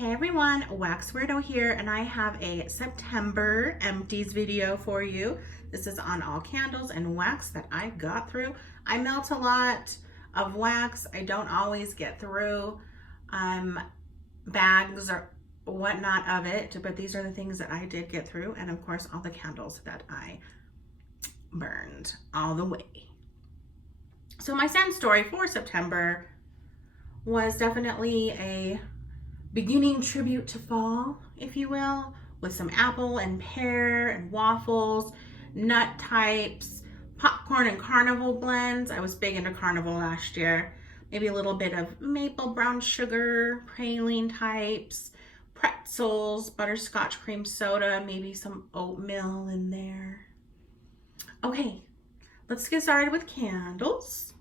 Hey everyone, Wax Weirdo here, and I have a September empties video for you. This is on all candles and wax that I got through. I melt a lot of wax. I don't always get through bags or whatnot of it, but these are the things that I did get through, and of course all the candles that I burned all the way. So my scent story for September was definitely a beginning tribute to fall, if you will, with some apple and pear and waffles, nut types, popcorn and carnival blends. I was big into carnival last year. Maybe a little bit of maple brown sugar, praline types, pretzels, butterscotch cream soda, maybe some oatmeal in there. Okay, let's get started with candles.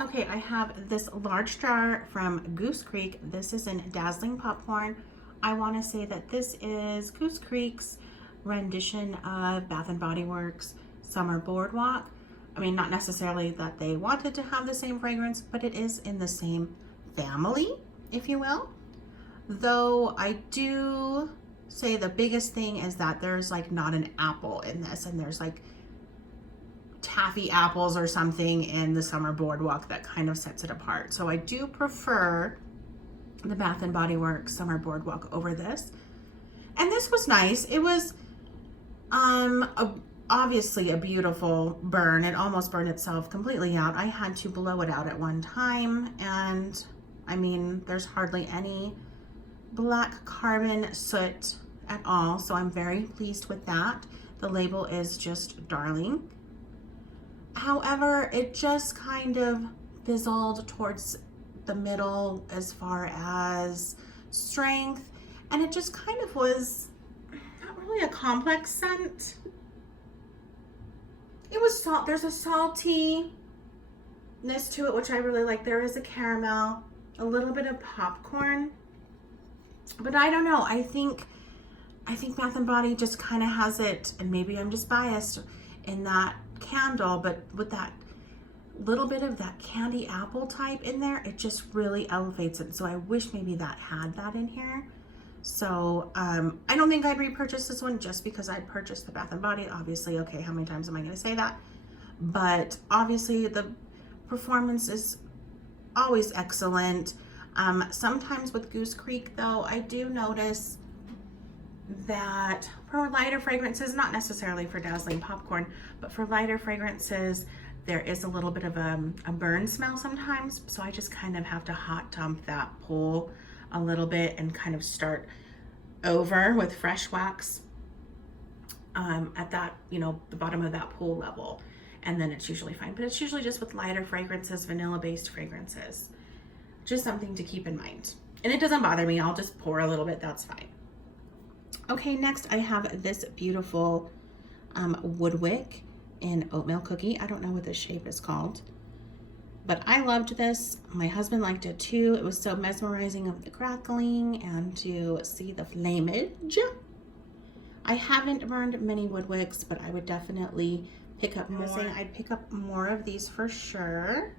Okay, I have this large jar from Goose Creek. This is in Dazzling Popcorn. I want to say that this is Goose Creek's rendition of Bath and Body Works Summer Boardwalk. I mean, not necessarily that they wanted to have the same fragrance, but it is in the same family, if you will. Though I do say the biggest thing is that there's like not an apple in this, and there's like taffy apples or something in the Summer Boardwalk that kind of sets it apart. So I do prefer the Bath and Body Works Summer Boardwalk over this. And this was nice. It was obviously a beautiful burn. It almost burned itself completely out. I had to blow it out at one time, and I mean, there's hardly any black carbon soot at all, so I'm very pleased with that. The label is just darling. However, it just kind of fizzled towards the middle as far as strength, and it just kind of was not really a complex scent. It was salt. There's a saltiness to it, which I really like. There is a caramel, a little bit of popcorn, but I don't know. I think Bath and Body just kind of has it, and maybe I'm just biased in that candle, but with that little bit of that candy apple type in there, it just really elevates it. So I wish maybe that had that in here. So I don't think I'd repurchase this one just because I'd purchased the Bath and Body. Obviously, okay, how many times am I going to say that? But obviously the performance is always excellent. Sometimes with Goose Creek though, I do notice that for lighter fragrances, not necessarily for Dazzling Popcorn, but for lighter fragrances, there is a little bit of a burn smell sometimes. So I just kind of have to hot dump that pool a little bit and kind of start over with fresh wax at that, the bottom of that pool level. And then it's usually fine. But it's usually just with lighter fragrances, vanilla-based fragrances. Just something to keep in mind. And it doesn't bother me. I'll just pour a little bit. That's fine. Okay, next I have this beautiful Woodwick in oatmeal cookie. I don't know what this shape is called, but I loved this. My husband liked it too. It was so mesmerizing of the crackling and to see the flamage. I haven't burned many Woodwicks, but I would definitely pick up more. I'd pick up more of these for sure.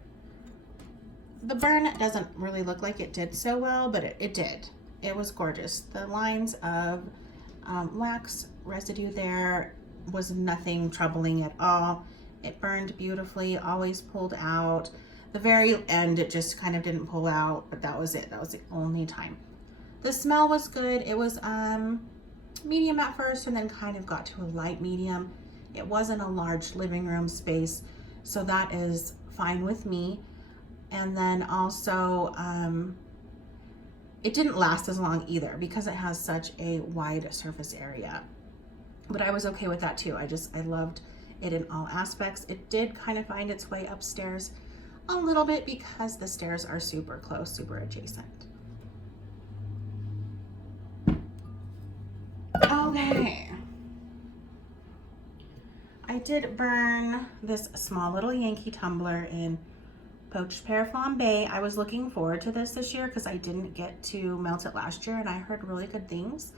The burn doesn't really look like it did so well, but it did. It was gorgeous. The lines of wax residue there was nothing troubling at all. It burned beautifully, always pulled out. The very end, it just kind of didn't pull out, but that was it. That was the only time. The smell was good. It was medium at first and then kind of got to a light medium. It wasn't a large living room space, so that is fine with me. And then also, it didn't last as long either because it has such a wide surface area. But I was okay with that too. I loved it in all aspects. It did kind of find its way upstairs a little bit because the stairs are super close, super adjacent. Okay. I did burn this small little Yankee tumbler in Poached Pear Flambe. I was looking forward to this year because I didn't get to melt it last year and I heard really good things.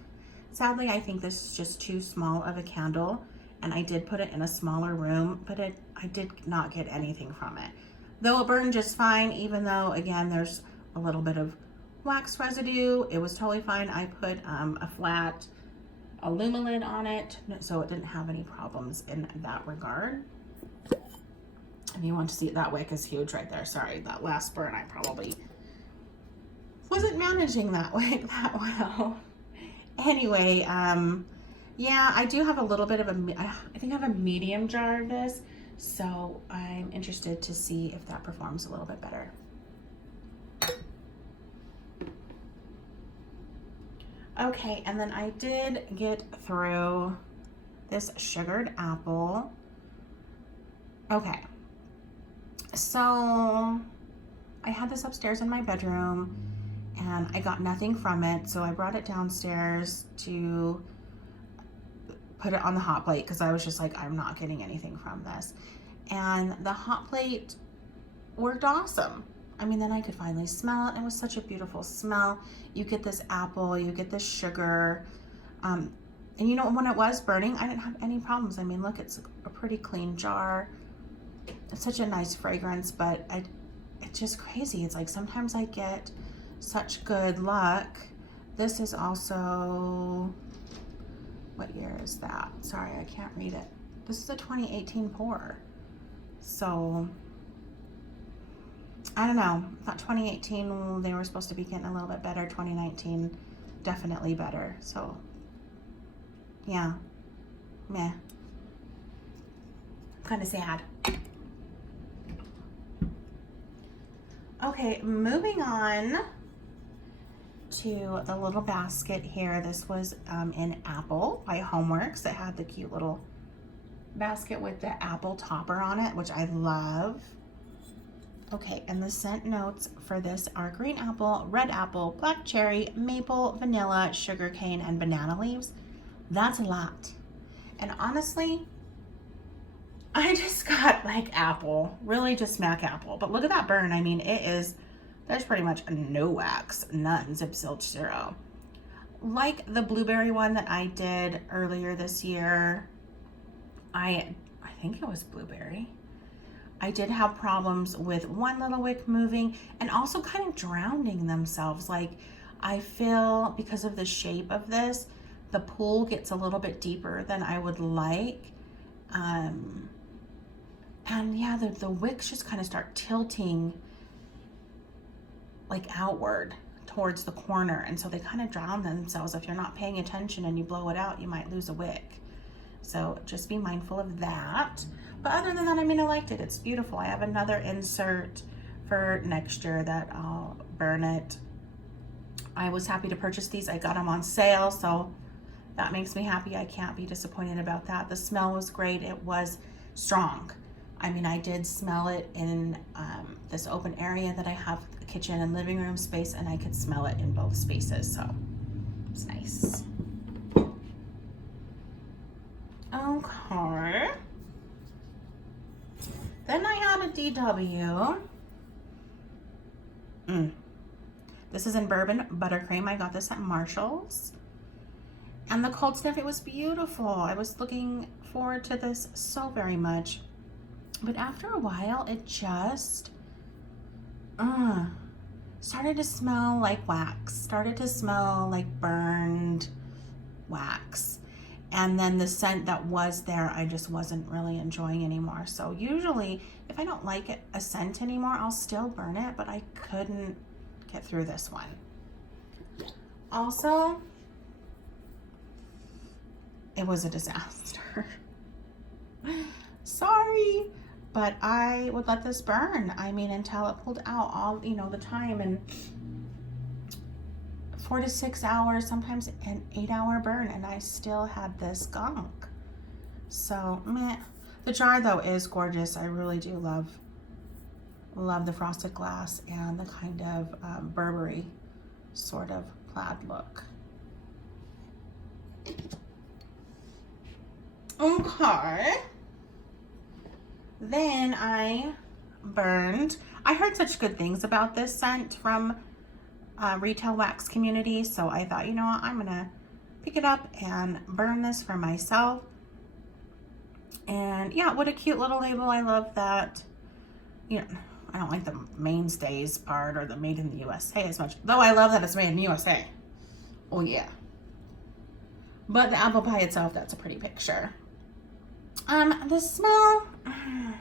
Sadly, I think this is just too small of a candle, and I did put it in a smaller room, but I did not get anything from it. Though it burned just fine, even though, again, there's a little bit of wax residue. It was totally fine. I put a flat aluminum on it, so it didn't have any problems in that regard. If you want to see it, that wick is huge right there. Sorry, that last burn, I probably wasn't managing that wick that well. Anyway, yeah, I do have a little bit of I think I have a medium jar of this, so I'm interested to see if that performs a little bit better. Okay, and then I did get through this sugared apple. Okay, so I had this upstairs in my bedroom and I got nothing from it, so I brought it downstairs to put it on the hot plate because I was just like, I'm not getting anything from this. And the hot plate worked awesome. I mean, then I could finally smell it. It was such a beautiful smell. You get this apple, you get this sugar. And you know, when it was burning, I didn't have any problems. I mean, look, it's a pretty clean jar. It's such a nice fragrance, but it's just crazy. It's like sometimes I get such good luck. This is also, what year is that? Sorry, I can't read it. This is a 2018 pour. So, I don't know. I thought 2018, they were supposed to be getting a little bit better. 2019, definitely better. So, yeah. Meh. Kind of sad. Okay, moving on to the little basket here. This was in Apple by Homeworks. It had the cute little basket with the apple topper on it, which I love. Okay, and the scent notes for this are green apple, red apple, black cherry, maple, vanilla, sugarcane, and banana leaves. That's a lot. And honestly, I just got like apple, really just smack apple. But look at that burn. I mean, there's pretty much no wax, none, zip, zilch, zero. Like the blueberry one that I did earlier this year, I think it was blueberry. I did have problems with one little wick moving and also kind of drowning themselves. Like I feel because of the shape of this, the pool gets a little bit deeper than I would like. And yeah, the wicks just kind of start tilting like outward towards the corner. And so they kind of drown themselves. If you're not paying attention and you blow it out, you might lose a wick. So just be mindful of that. But other than that, I mean, I liked it. It's beautiful. I have another insert for next year that I'll burn it. I was happy to purchase these. I got them on sale, so that makes me happy. I can't be disappointed about that. The smell was great. It was strong. I mean, I did smell it in this open area that I have, the kitchen and living room space, and I could smell it in both spaces, so it's nice. Okay. Then I had a DW. This is in bourbon buttercream. I got this at Marshall's. And the cold sniff, it was beautiful. I was looking forward to this so very much. But after a while, it just started to smell like wax. Started to smell like burned wax. And then the scent that was there, I just wasn't really enjoying anymore. So usually, if I don't like a scent anymore, I'll still burn it, but I couldn't get through this one. Also, it was a disaster. Sorry, but I would let this burn. I mean, until it pulled out all, the time, and 4 to 6 hours, sometimes an 8-hour burn, and I still had this gunk. So, meh. The jar though is gorgeous. I really do love the frosted glass and the kind of Burberry sort of plaid look. Okay. Then I heard such good things about this scent from retail wax community, so I thought, you know what, I'm gonna pick it up and burn this for myself. And yeah, what a cute little label. I love that, I don't like the mainstays part or the made in the USA as much. Though I love that it's made in the USA. Oh yeah. But the apple pie itself, that's a pretty picture. The smell, I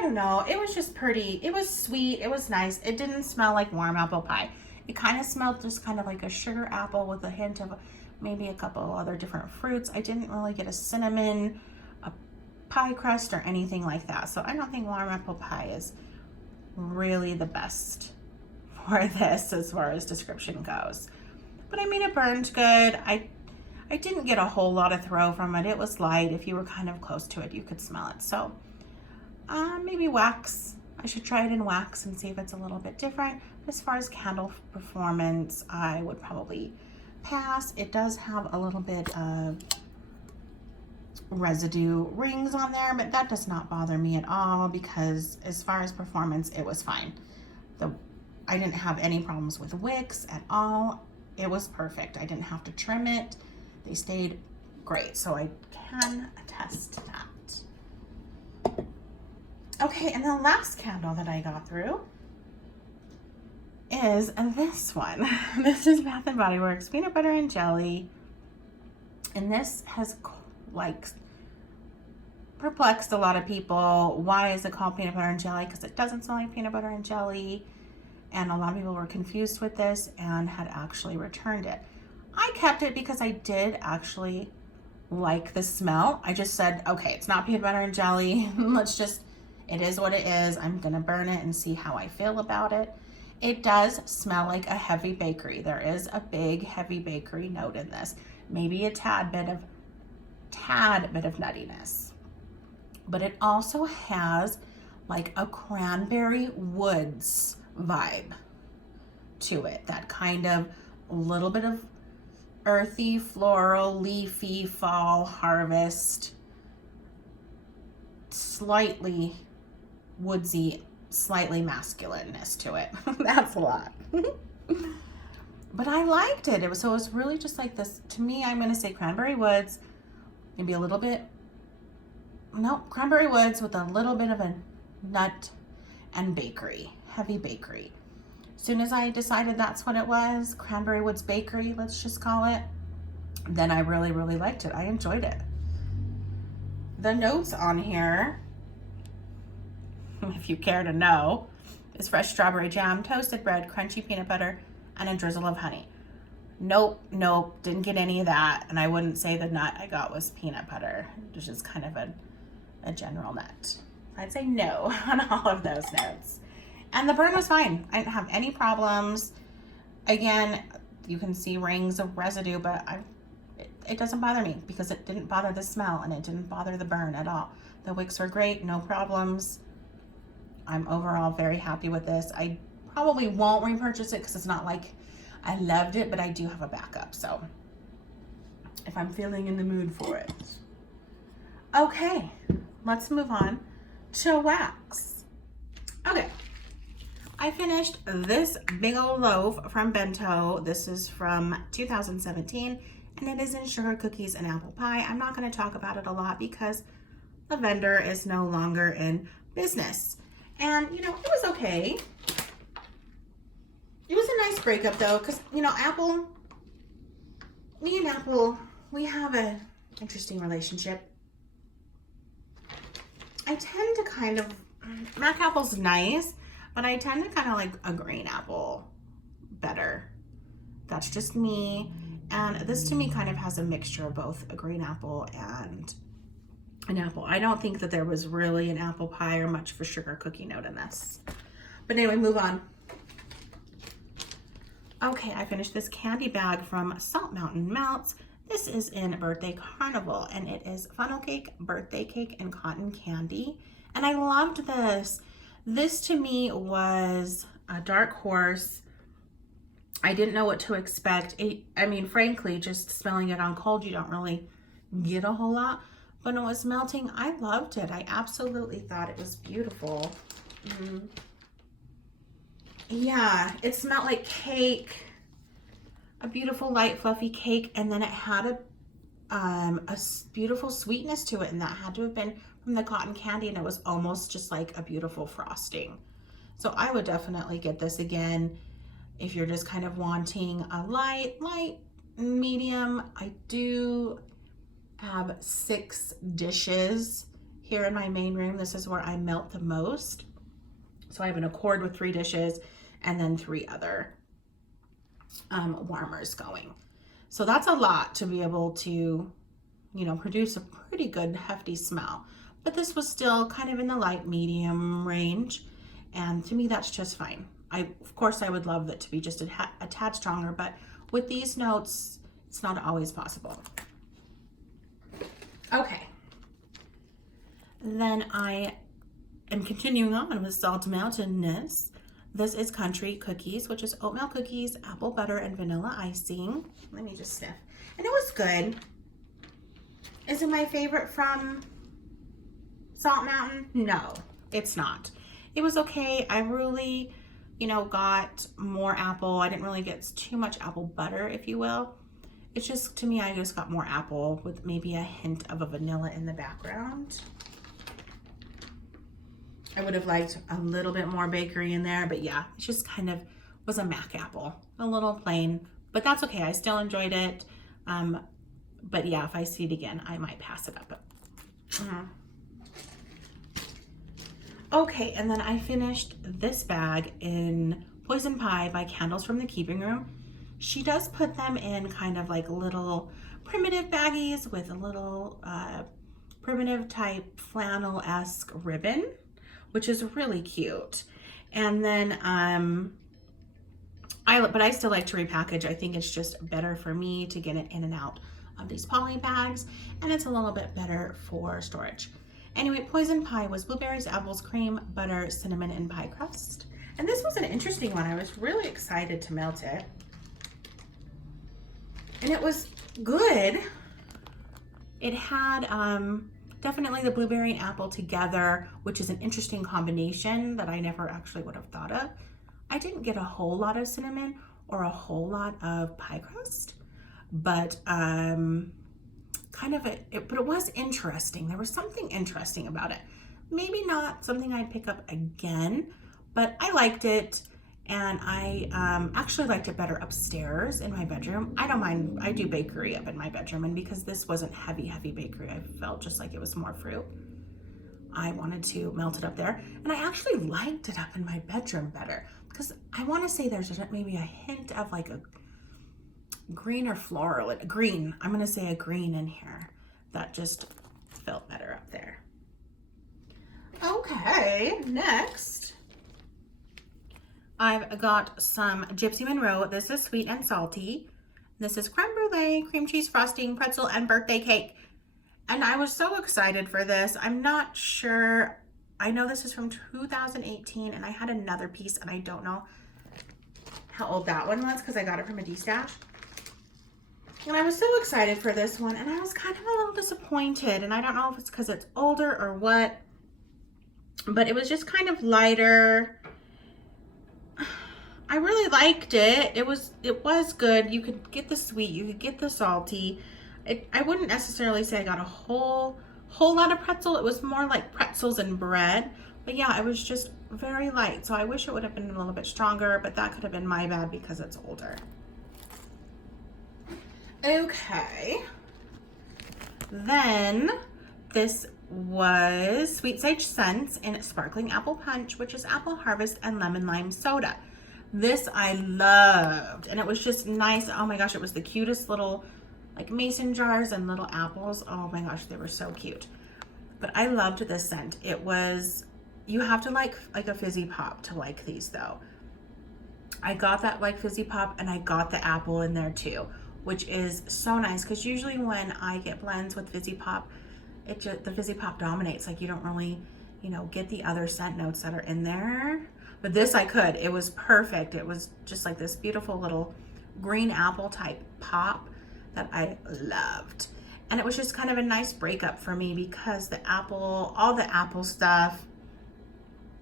don't know. It was just pretty. It was sweet. It was nice. It didn't smell like warm apple pie. It kind of smelled just kind of like a sugar apple with a hint of maybe a couple other different fruits. I didn't really get a cinnamon, a pie crust, or anything like that. So I don't think warm apple pie is really the best for this as far as description goes. But I mean, it burned good. I didn't get a whole lot of throw from it. It was light. If you were kind of close to it, you could smell it. So maybe wax. I should try it in wax and see if it's a little bit different. But as far as candle performance, I would probably pass. It does have a little bit of residue rings on there, but that does not bother me at all because as far as performance, it was fine. I didn't have any problems with wicks at all. It was perfect. I didn't have to trim it. They stayed great, so I can attest to that. Okay, and the last candle that I got through is this one. This is Bath & Body Works Peanut Butter and Jelly. And this has like perplexed a lot of people. Why is it called peanut butter and jelly? Because it doesn't smell like peanut butter and jelly. And a lot of people were confused with this and had actually returned it. I kept it because I did actually like the smell. I just said, okay, it's not peanut butter and jelly. It is what it is. I'm gonna burn it and see how I feel about it. It does smell like a heavy bakery. There is a big heavy bakery note in this. Maybe a tad bit of nuttiness. But it also has like a cranberry woods vibe to it. That kind of little bit of earthy, floral, leafy, fall, harvest, slightly woodsy, slightly masculineness to it. That's a lot. But I liked it. It was really just like this. To me, I'm going to say cranberry woods, maybe a little bit, cranberry woods with a little bit of a nut and bakery, heavy bakery. As soon as I decided that's what it was, Cranberry Woods Bakery, let's just call it, then I really, really liked it. I enjoyed it. The notes on here, if you care to know, is fresh strawberry jam, toasted bread, crunchy peanut butter, and a drizzle of honey. Nope, didn't get any of that. And I wouldn't say the nut I got was peanut butter, which is kind of a general nut. I'd say no on all of those notes. And the burn was fine. I didn't have any problems. Again, you can see rings of residue, but it doesn't bother me because it didn't bother the smell and it didn't bother the burn at all. The wicks were great, no problems. I'm overall very happy with this. I probably won't repurchase it because it's not like I loved it, but I do have a backup. So if I'm feeling in the mood for it. Okay, let's move on to wax. Okay. I finished this big old loaf from Bento. This is from 2017, and it is in sugar cookies and apple pie. I'm not going to talk about it a lot because the vendor is no longer in business. And, it was okay. It was a nice breakup, though, because, me and Apple, we have an interesting relationship. I tend to kind of, Mac Apple's nice, but I tend to kind of like a green apple better. That's just me. And this to me kind of has a mixture of both a green apple and an apple. I don't think that there was really an apple pie or much of a sugar cookie note in this. But anyway, move on. Okay, I finished this candy bag from Salt Mountain Melts. This is in Birthday Carnival, and it is funnel cake, birthday cake, and cotton candy. And I loved this. This to me was a dark horse. I didn't know what to expect. Frankly, just smelling it on cold, you don't really get a whole lot. But when it was melting, I loved it. I absolutely thought it was beautiful. Yeah, it smelled like cake. A beautiful, light, fluffy cake. And then it had beautiful sweetness to it, and that had to have been from the cotton candy, and it was almost just like a beautiful frosting. So I would definitely get this again if you're just kind of wanting a light medium. I do have 6 dishes here in my main room. This is where I melt the most. So I have an Accord with 3 dishes and then 3 other warmers going. So that's a lot to be able to, you know, produce a pretty good hefty smell. But this was still kind of in the light medium range. And to me, that's just fine. Of course, I would love it to be just a tad stronger, but with these notes, it's not always possible. Okay. Then I am continuing on with Salt Mountainous. This is Country Cookies, which is oatmeal cookies, apple butter, and vanilla icing. Let me just sniff. And it was good. Is it my favorite from Salt Mountain? No, it's not. It was okay. I really, you know, got more apple. I didn't really get too much apple butter, if you will. It's just, to me, I just got more apple with maybe a hint of a vanilla in the background. I would have liked a little bit more bakery in there, but yeah, it just kind of was a Mac apple, a little plain, but that's okay. I still enjoyed it. But yeah, if I see it again, I might pass it up. Okay, and then I finished this bag in Poison Pie by Candles from the Keeping Room. She does put them in kind of like little primitive baggies with a little primitive type flannel-esque ribbon, which is really cute. And then, but I still like to repackage. I think it's just better for me to get it in and out of these poly bags, and it's a little bit better for storage. Anyway, Poison Pie was blueberries, apples, cream, butter, cinnamon, and pie crust. And this was an interesting one. I was really excited to melt it. And it was good. It had definitely the blueberry and apple together, which is an interesting combination that I never actually would have thought of. I didn't get a whole lot of cinnamon or a whole lot of pie crust, but but it was interesting. There was something interesting about it. Maybe not something I'd pick up again, but I liked it. And I actually liked it better upstairs in my bedroom. I don't mind, I do bakery up in my bedroom, and because this wasn't heavy bakery, I felt just like it was more fruit. I wanted to melt it up there. And I actually liked it up in my bedroom better, because I want to say there's maybe a hint of like a green or floral, green. I'm going to say a green in here that just felt better up there. Okay, next. I've got some Gypsy Monroe. This is sweet and salty. This is creme brulee, cream cheese frosting, pretzel, and birthday cake. And I was so excited for this. I'm not sure. I know this is from 2018, and I had another piece, and I don't know how old that one was because I got it from a D-stash. And I was so excited for this one, and I was kind of a little disappointed. And I don't know if it's because it's older or what, but it was just kind of lighter. I really liked it. It was good. You could get the sweet, you could get the salty. I wouldn't necessarily say I got a whole lot of pretzel. It was more like pretzels and bread. But yeah, it was just very light. So I wish it would have been a little bit stronger, but that could have been my bad because it's older. Okay. Then this was Sweet Sage Scents in Sparkling Apple Punch, which is apple harvest and lemon lime soda. This I loved, and it was just nice. Oh my gosh, it was the cutest little like mason jars and little apples. Oh my gosh, they were so cute. But I loved this scent. It was, you have to like a fizzy pop to like these though. I got that like fizzy pop, and I got the apple in there too, which is so nice because usually when I get blends with fizzy pop, the fizzy pop dominates. Like you don't really, you know, get the other scent notes that are in there. But this I could. It was perfect. It was just like this beautiful little green apple type pop that I loved. And it was just kind of a nice breakup for me because the apple, all the apple stuff,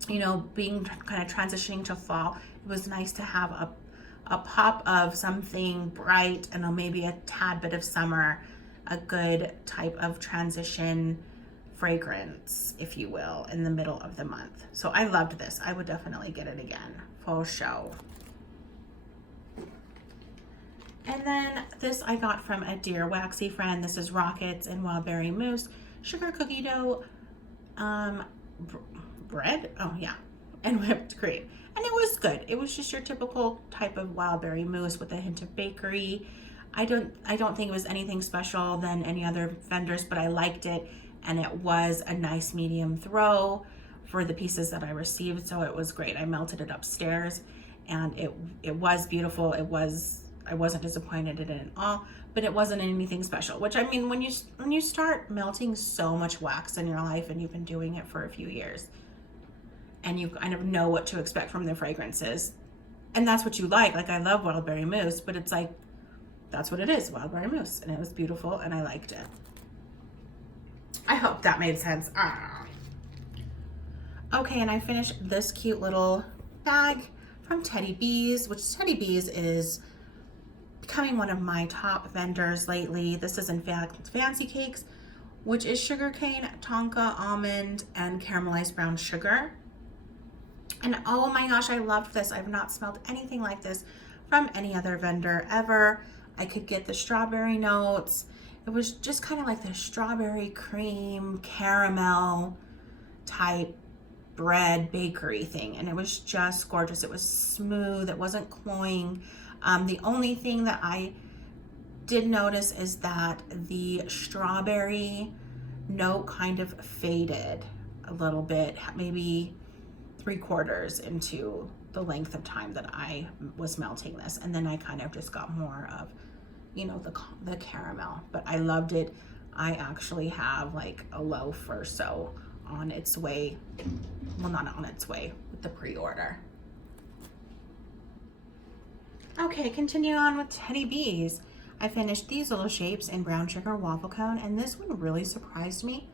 you know, being kind of transitioning to fall, it was nice to have a pop of something bright and maybe a tad bit of summer a good type of transition fragrance, if you will, in the middle of the month. So I loved this. I would definitely get it again, for show. And then this I got from a dear waxy friend. This is Rockets and Wild Berry Mousse, sugar cookie dough, bread, oh yeah, and whipped cream. And it was good. It was just your typical type of wild berry mousse with a hint of bakery. I don't think it was anything special than any other vendors, but I liked it, and it was a nice medium throw for the pieces that I received, so it was great. I melted it upstairs, and it was beautiful. I wasn't disappointed in it at all, but it wasn't anything special, which, I mean, when you start melting so much wax in your life and you've been doing it for a few years and you kind of know what to expect from the fragrances, and that's what you like I love wild berry mousse, but it's like, that's what it is, wild berry mousse, and it was beautiful and I liked it. I hope that made sense. Okay, and I finished this cute little bag from Teddy Bees, which Teddy Bees is becoming one of my top vendors lately. This is in fact Fancy Cakes, which is sugarcane, tonka, almond, and caramelized brown sugar. And oh my gosh, I loved this. I've not smelled anything like this from any other vendor ever. I could get the strawberry notes. It was just kind of like the strawberry cream, caramel type bread bakery thing. And it was just gorgeous. It was smooth. It wasn't cloying. The only thing that I did notice is that the strawberry note kind of faded a little bit, maybe 3/4 into the length of time that I was melting this. And then I kind of just got more of, you know, the caramel, but I loved it. I actually have like a loaf or so on its way. Well, not on its way, with the pre-order. Okay, continue on with Teddy Bees. I finished these little shapes in brown sugar waffle cone, and this one really surprised me.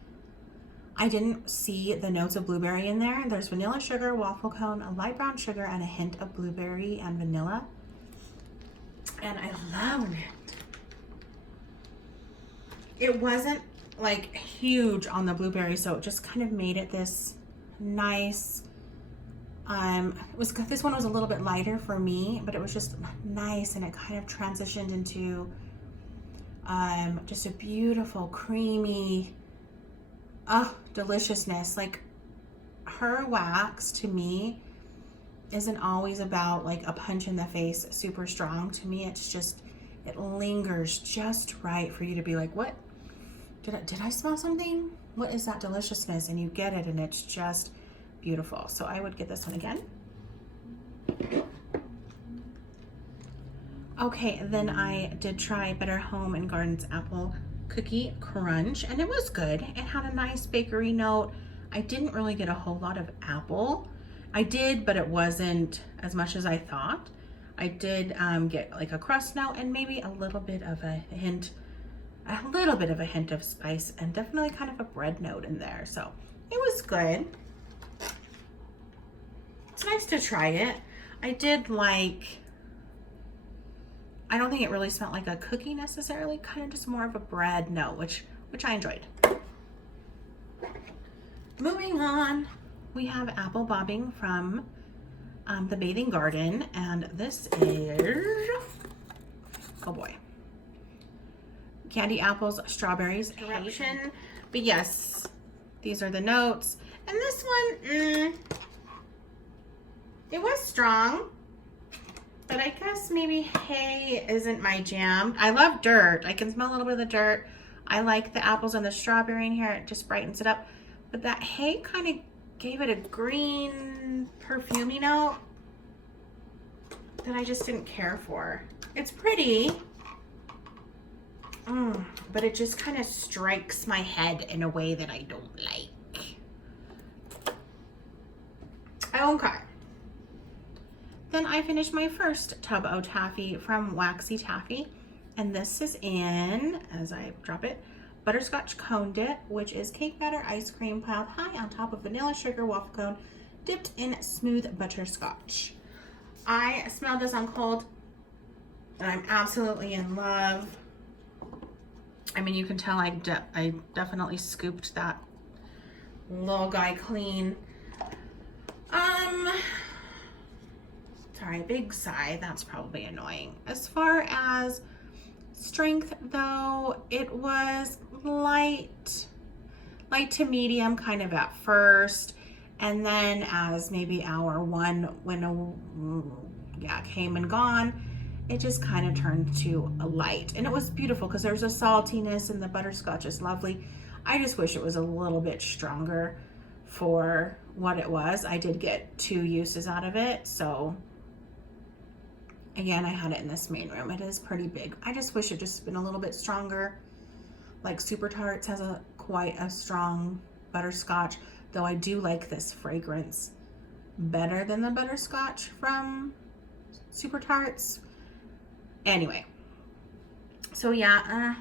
I didn't see the notes of blueberry in there. There's vanilla sugar, waffle cone, a light brown sugar, and a hint of blueberry and vanilla. And I loved it. It wasn't like huge on the blueberry, so it just kind of made it this nice, this one was a little bit lighter for me, but it was just nice, and it kind of transitioned into just a beautiful creamy deliciousness. Like, her wax to me isn't always about like a punch in the face super strong. To me, it's just, it lingers just right for you to be like, what did I smell something? What is that deliciousness? And you get it, and it's just beautiful. So I would get this one again. Okay, then I did try Better Home and Garden's Apple Cookie Crunch, and it was good. It had a nice bakery note. I didn't really get a whole lot of apple. I did, but it wasn't as much as I thought. I did get like a crust note and maybe a little bit of a hint of spice, and definitely kind of a bread note in there. So it was good. It's nice to try it. I did like, I don't think it really smelled like a cookie necessarily, kind of just more of a bread note, which I enjoyed. Moving on, we have apple bobbing from the Bathing Garden, and this is, oh boy, candy apples, strawberries, direction. But yes, these are the notes. And this one, it was strong, but I guess maybe hay isn't my jam. I love dirt. I can smell a little bit of the dirt. I like the apples and the strawberry in here. It just brightens it up. But that hay kind of gave it a green perfumey note that I just didn't care for. It's pretty, but it just kind of strikes my head in a way that I don't like. Okay. Then I finished my first tub o' taffy from Waxy Taffy, and this is in, as I drop it, butterscotch cone dip, which is cake batter ice cream piled high on top of vanilla sugar waffle cone dipped in smooth butterscotch. I smelled this on cold, and I'm absolutely in love. I mean, you can tell I definitely scooped that little guy clean. Sorry, big sigh. That's probably annoying. As far as strength though, it was light to medium kind of at first. And then as maybe hour one came and gone, it just kind of turned to a light. And it was beautiful because there's a saltiness and the butterscotch is lovely. I just wish it was a little bit stronger for what it was. I did get 2 uses out of it. So again, I had it in this main room. It is pretty big. I just wish it just been a little bit stronger. Like Super Tarts has quite a strong butterscotch, though I do like this fragrance better than the butterscotch from Super Tarts. Anyway, so yeah,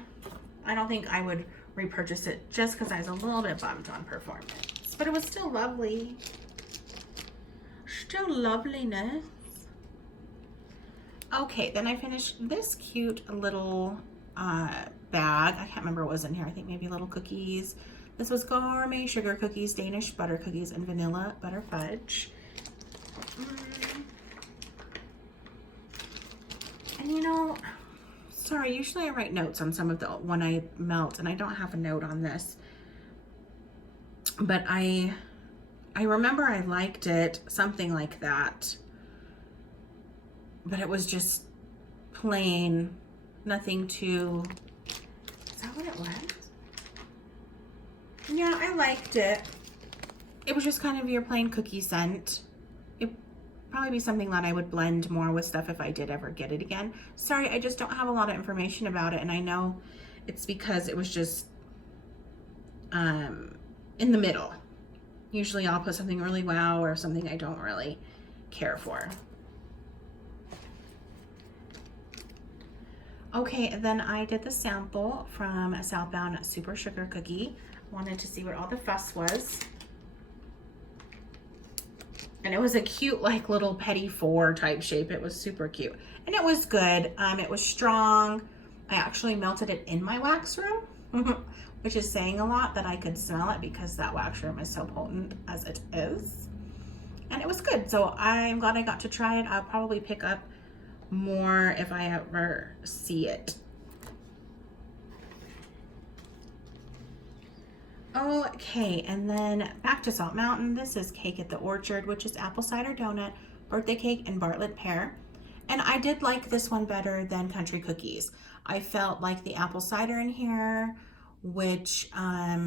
I don't think I would repurchase it just because I was a little bit bummed on performance, but it was still lovely. Still loveliness. Okay, then I finished this cute little bag. I can't remember what was in here. I think maybe little cookies. This was gourmet sugar cookies, Danish butter cookies, and vanilla butter fudge. And you know, sorry, usually I write notes on some of the when I melt, and I don't have a note on this. But I remember I liked it, something like that. But it was just plain, nothing too, is that what it was? Yeah, I liked it. It was just kind of your plain cookie scent. It'd probably be something that I would blend more with stuff if I did ever get it again. Sorry, I just don't have a lot of information about it, and I know it's because it was just in the middle. Usually I'll put something really wow or something I don't really care for. Okay, then I did the sample from a Southbound Super Sugar Cookie. Wanted to see what all the fuss was. And it was a cute, like, little Petit Four type shape. It was super cute. And it was good. It was strong. I actually melted it in my wax room, which is saying a lot that I could smell it because that wax room is so potent as it is. And it was good. So I'm glad I got to try it. I'll probably pick up more if I ever see it. Okay, and then back to Salt Mountain. This is Cake at the Orchard, which is apple cider donut, birthday cake, and Bartlett pear. And I did like this one better than Country Cookies. I felt like the apple cider in here, which let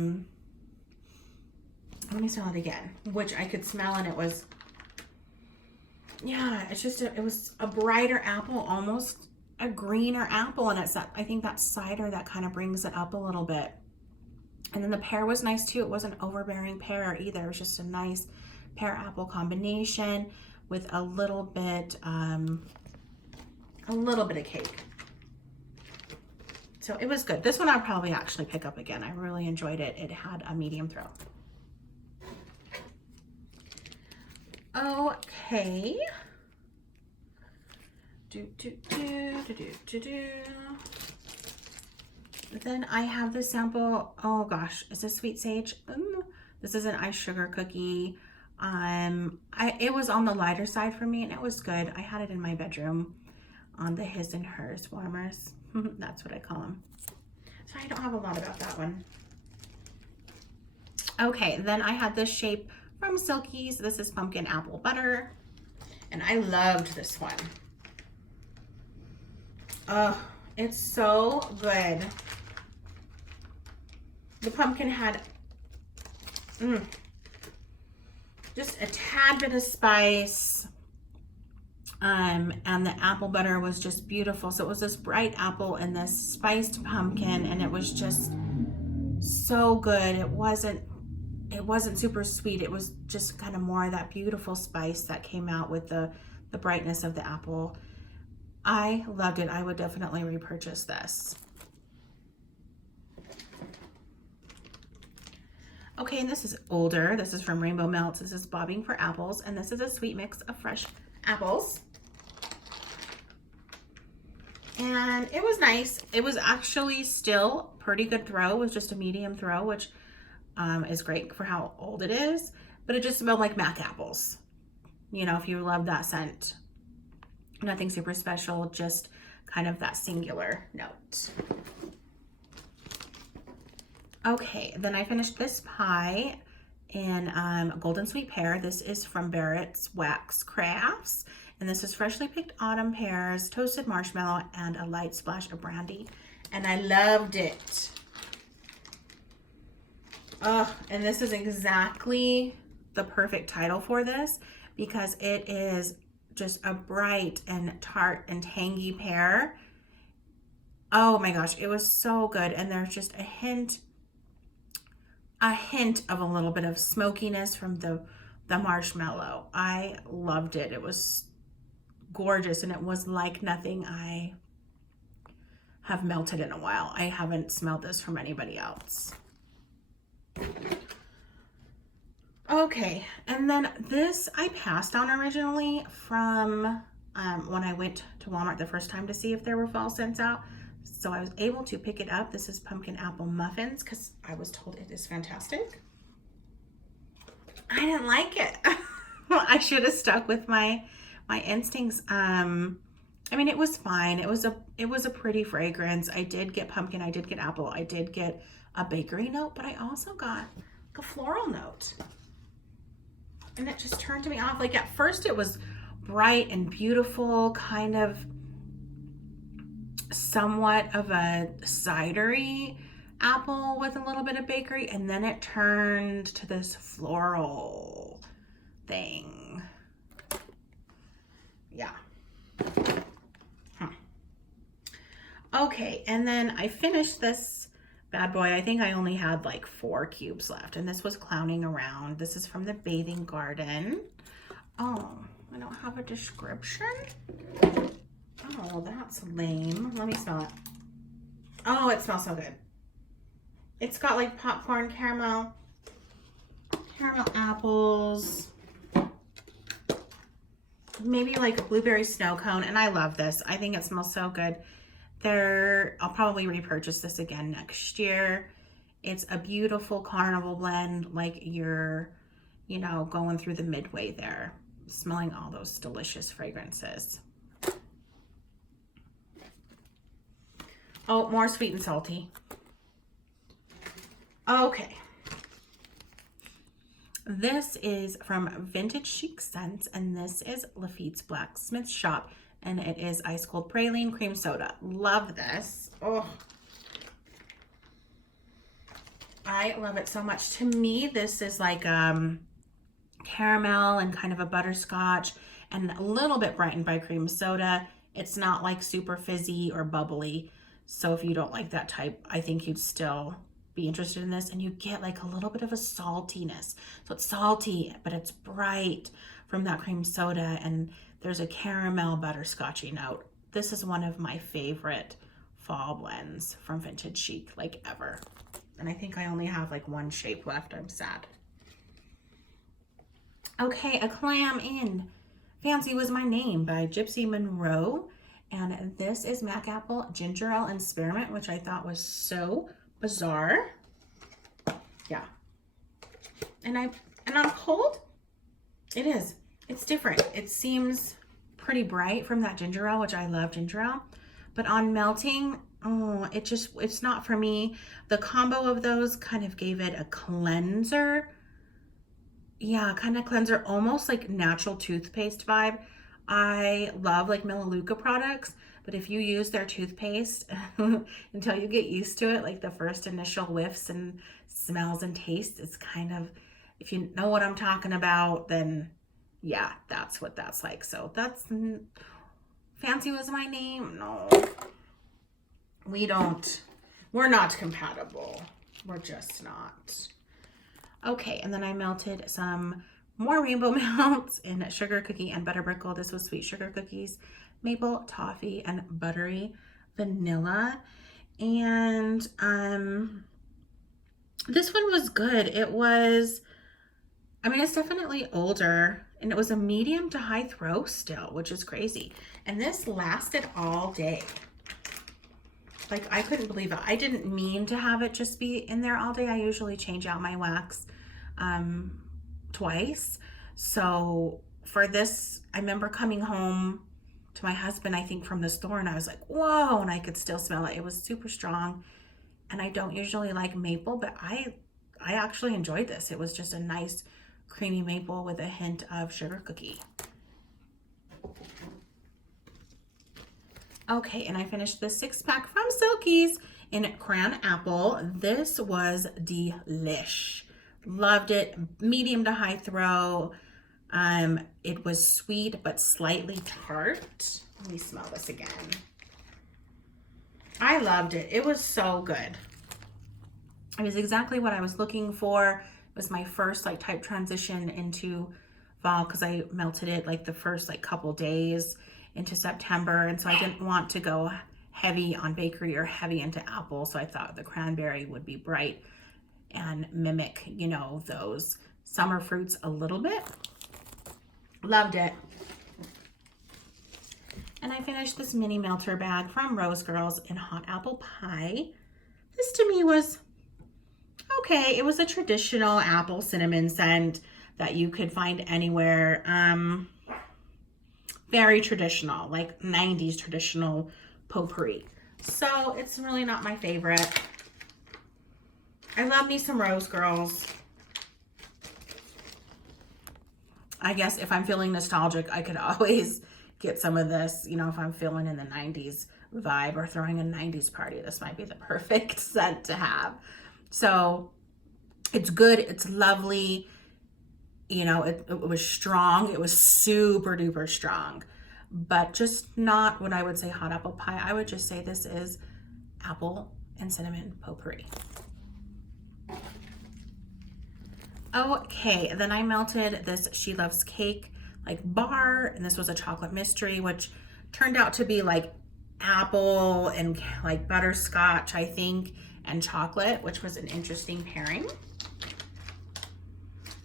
me smell it again, which I could smell, and it was, yeah, it's just it was a brighter apple, almost a greener apple, and it's that, I think that cider that kind of brings it up a little bit. And then the pear was nice too. It wasn't overbearing pear either. It was just a nice pear apple combination with a little bit of cake. So it was good. This one I'll probably actually pick up again. I really enjoyed it. It had a medium throw. Okay. Then I have the sample. Oh gosh, is this Sweet Sage? This is an iced sugar cookie. It was on the lighter side for me, and it was good. I had it in my bedroom on the his and hers warmers. That's what I call them. So I don't have a lot about that one. Okay, then I had this shape from Silkies. This is pumpkin apple butter, and I loved this one. Oh, it's so good. The pumpkin had just a tad bit of spice, and the apple butter was just beautiful. So it was this bright apple and this spiced pumpkin, and it was just so good. It wasn't super sweet. It was just kind of more of that beautiful spice that came out with the brightness of the apple. I loved it. I would definitely repurchase this. Okay, and this is older. This is from Rainbow Melts. This is Bobbing for Apples, and this is a sweet mix of fresh apples. And it was nice. It was actually still pretty good throw. It was just a medium throw, which is great for how old it is. But it just smelled like Mac apples. You know, if you love that scent. Nothing super special, just kind of that singular note. Okay, then I finished this pie in Golden Sweet Pear. This is from Barrett's Wax Crafts. And this is freshly picked autumn pears, toasted marshmallow, and a light splash of brandy. And I loved it. Oh, and this is exactly the perfect title for this because it is just a bright and tart and tangy pear. Oh my gosh, it was so good. And there's just a hint of a little bit of smokiness from the marshmallow. I loved it. It was gorgeous, and it was like nothing I have melted in a while. I haven't smelled this from anybody else. Okay, and then this I passed on originally from when I went to Walmart the first time to see if there were fall scents out. So I was able to pick it up. This is pumpkin apple muffins because I was told it is fantastic. I didn't like it. I should have stuck with my instincts. I mean, it was fine. It was a pretty fragrance. I did get pumpkin. I did get apple. I did get a bakery note, but I also got a floral note. And it just turned me off. Like at first it was bright and beautiful, kind of somewhat of a cidery apple with a little bit of bakery, and then it turned to this floral thing. Yeah. Okay, and then I finished this bad boy. I think I only had like 4 cubes left, and this was Clowning Around. This is from the Bathing Garden. Oh, I don't have a description. Oh, that's lame. Let me smell it. Oh, it smells so good. It's got like popcorn, caramel apples, maybe like a blueberry snow cone, and I love this. I think it smells so good. I'll probably repurchase this again next year. It's a beautiful carnival blend, like you're, you know, going through the midway there, smelling all those delicious fragrances. Oh, more sweet and salty. Okay. This is from Vintage Chic Scents, and this is Lafitte's Blacksmith Shop, and it is ice cold praline cream soda. Love this. Oh, I love it so much. To me, this is like caramel and kind of a butterscotch and a little bit brightened by cream soda. It's not like super fizzy or bubbly. So if you don't like that type, I think you'd still be interested in this. And you get like a little bit of a saltiness. So it's salty, but it's bright from that cream soda. And there's a caramel butterscotchy note. This is one of my favorite fall blends from Vintage Chic, like ever. And I think I only have like 1 shape left. I'm sad. Okay, A Clam in Fancy Was My Name by Gypsy Monroe. And this is Mac Apple, Ginger Ale, and Spearmint, which I thought was so bizarre. Yeah. And on cold, it is. It's different. It seems pretty bright from that ginger ale, which I love ginger ale. But on melting, oh, it's not for me. The combo of those kind of gave it a cleanser. Yeah, kind of cleanser, almost like natural toothpaste vibe. I love like Melaleuca products, but if you use their toothpaste until you get used to it, like the first initial whiffs and smells and tastes, it's kind of, if you know what I'm talking about, then yeah, that's what that's like. So that's Fancy Was My Name. No, we're not compatible. We're just not. Okay, and then I melted some more rainbow melts in sugar cookie and butter brickle. This was sweet sugar cookies, maple toffee, and buttery vanilla. And this one was good. It was, I mean, it's definitely older, and it was a medium to high throw still, which is crazy. And this lasted all day. Like, I couldn't believe it. I didn't mean to have it just be in there all day. I usually change out my wax twice. So for this, I remember coming home to my husband, I think from the store, and I was like, whoa, and I could still smell it. It was super strong. And I don't usually like maple, but I actually enjoyed this. It was just a nice creamy maple with a hint of sugar cookie. Okay, and I finished the 6-pack from Silkies in Cran Apple. This was delish. Loved it. Medium to high throw. It was sweet but slightly tart. Let me smell this again. I loved it. It was so good. It was exactly what I was looking for. It was my first like type transition into fall because I melted it like the first like couple days into September, and so I didn't want to go heavy on bakery or heavy into apple, so I thought the cranberry would be bright and mimic, you know, those summer fruits a little bit. Loved it. And I finished this mini melter bag from Rose Girls in Hot Apple Pie. This to me was okay. It was a traditional apple cinnamon scent that you could find anywhere. Very traditional, like 90s traditional potpourri. So it's really not my favorite. I love me some Rose Girls. I guess if I'm feeling nostalgic, I could always get some of this, you know, if I'm feeling in the 90s vibe or throwing a 90s party, this might be the perfect scent to have. So it's good. It's lovely. You know, it was strong. It was super duper strong, but just not what I would say hot apple pie. I would just say this is apple and cinnamon potpourri. Okay, then I melted this She Loves Cake like bar, and this was a chocolate mystery, which turned out to be like apple and like butterscotch, I think, and chocolate, which was an interesting pairing.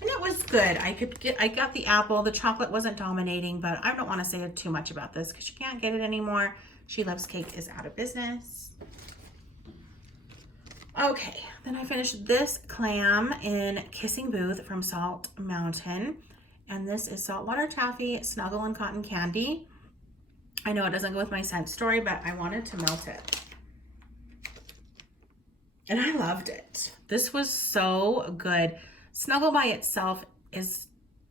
And it was good. I got the apple. The chocolate wasn't dominating, but I don't want to say too much about this because you can't get it anymore. She Loves Cake is out of business. Okay, then I finished this clam in Kissing Booth from Salt Mountain. And this is saltwater taffy, snuggle, and cotton candy. I know it doesn't go with my scent story, but I wanted to melt it. And I loved it. This was so good. Snuggle by itself is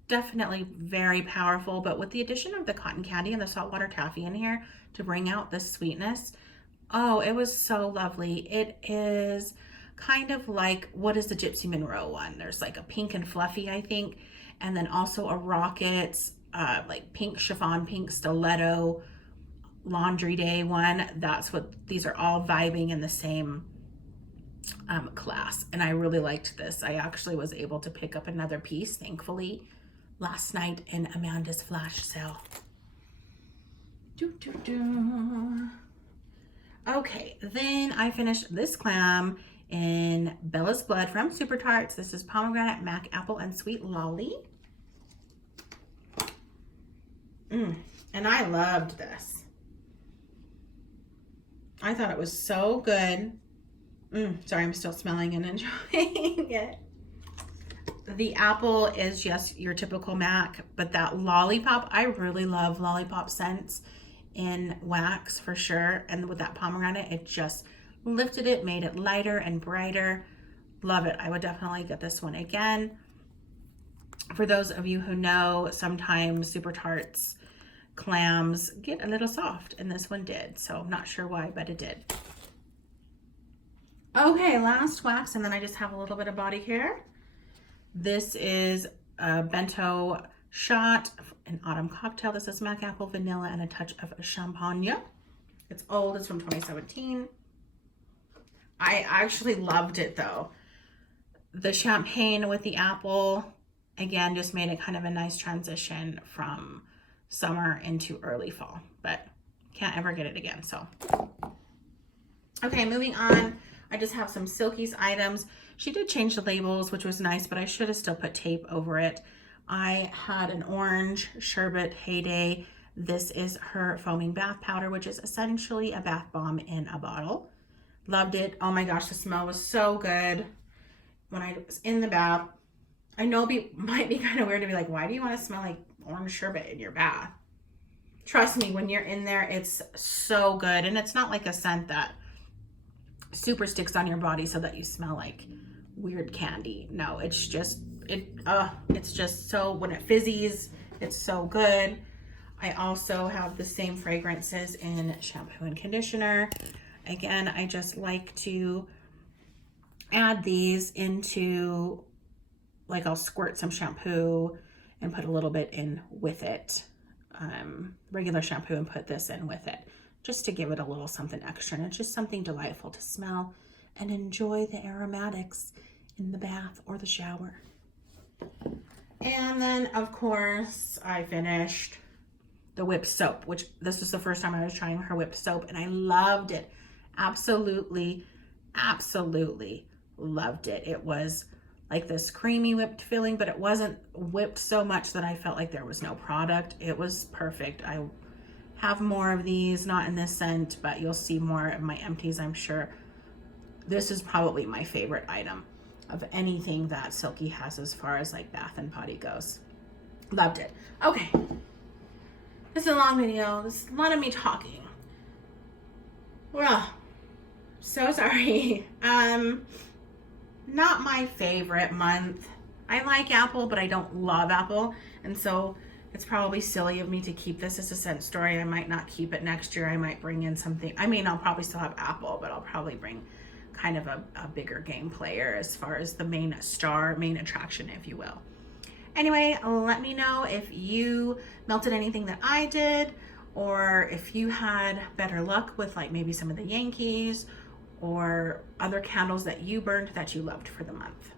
definitely very powerful, but with the addition of the cotton candy and the saltwater taffy in here to bring out the sweetness, oh, it was so lovely. It is kind of like, what is the Gypsy Monroe one? There's like a pink and fluffy, I think, and then also a Rockets, like pink chiffon, pink stiletto laundry day one. That's what, these are all vibing in the same class, and I really liked this. I actually was able to pick up another piece, thankfully, last night in Amanda's flash sale. Okay, then I finished this clam in Bella's Blood from Super Tarts. This is pomegranate, mac apple, and sweet lolly. And I loved this. I thought it was so good. Sorry, I'm still smelling and enjoying it. The apple is just your typical mac, but that lollipop, I really love lollipop scents in wax for sure. And with that pomegranate, it just lifted it, made it lighter and brighter. Love it. I would definitely get this one again. For those of you who know, sometimes Super Tarts clams get a little soft, and this one did. So I'm not sure why, but it did. Okay, last wax, and then I just have a little bit of body care. This is a bento shot, an autumn cocktail. This is mac apple, vanilla, and a touch of champagne. It's old, it's from 2017. I actually loved it though. The champagne with the apple, again, just made it kind of a nice transition from summer into early fall, but can't ever get it again, so. Okay, moving on. I just have some Silkies items. She did change the labels, which was nice, but I should have still put tape over it. I had an orange sherbet heyday. This is her foaming bath powder, which is essentially a bath bomb in a bottle. Loved it. Oh my gosh, the smell was so good when I was in the bath. I know it might be kind of weird to be like, why do you want to smell like orange sherbet in your bath? Trust me, when you're in there, it's so good. And it's not like a scent that super sticks on your body so that you smell like weird candy. No, it's just, it's just so, when it fizzies, it's so good. I also have the same fragrances in shampoo and conditioner. Again, I just like to add these into, like I'll squirt some shampoo and put a little bit in with it. Regular shampoo and put this in with it just to give it a little something extra. And it's just something delightful to smell and enjoy the aromatics in the bath or the shower. And then of course I finished the whipped soap, which this is the first time I was trying her whipped soap and I loved it. Absolutely, absolutely loved it. It was like this creamy whipped filling, but it wasn't whipped so much that I felt like there was no product. It was perfect. I have more of these, not in this scent, but you'll see more of my empties, I'm sure. This is probably my favorite item of anything that Silky has as far as like bath and body goes. Loved it. Okay. This is a long video. This is a lot of me talking. Well, so sorry. Not my favorite month. I like apple, but I don't love apple. And so it's probably silly of me to keep this as a scent story. I might not keep it next year. I might bring in something. I mean, I'll probably still have apple, but I'll probably bring kind of a bigger game player as far as the main attraction, if you will. Anyway, let me know if you melted anything that I did, or if you had better luck with like maybe some of the Yankees or other candles that you burned that you loved for the month.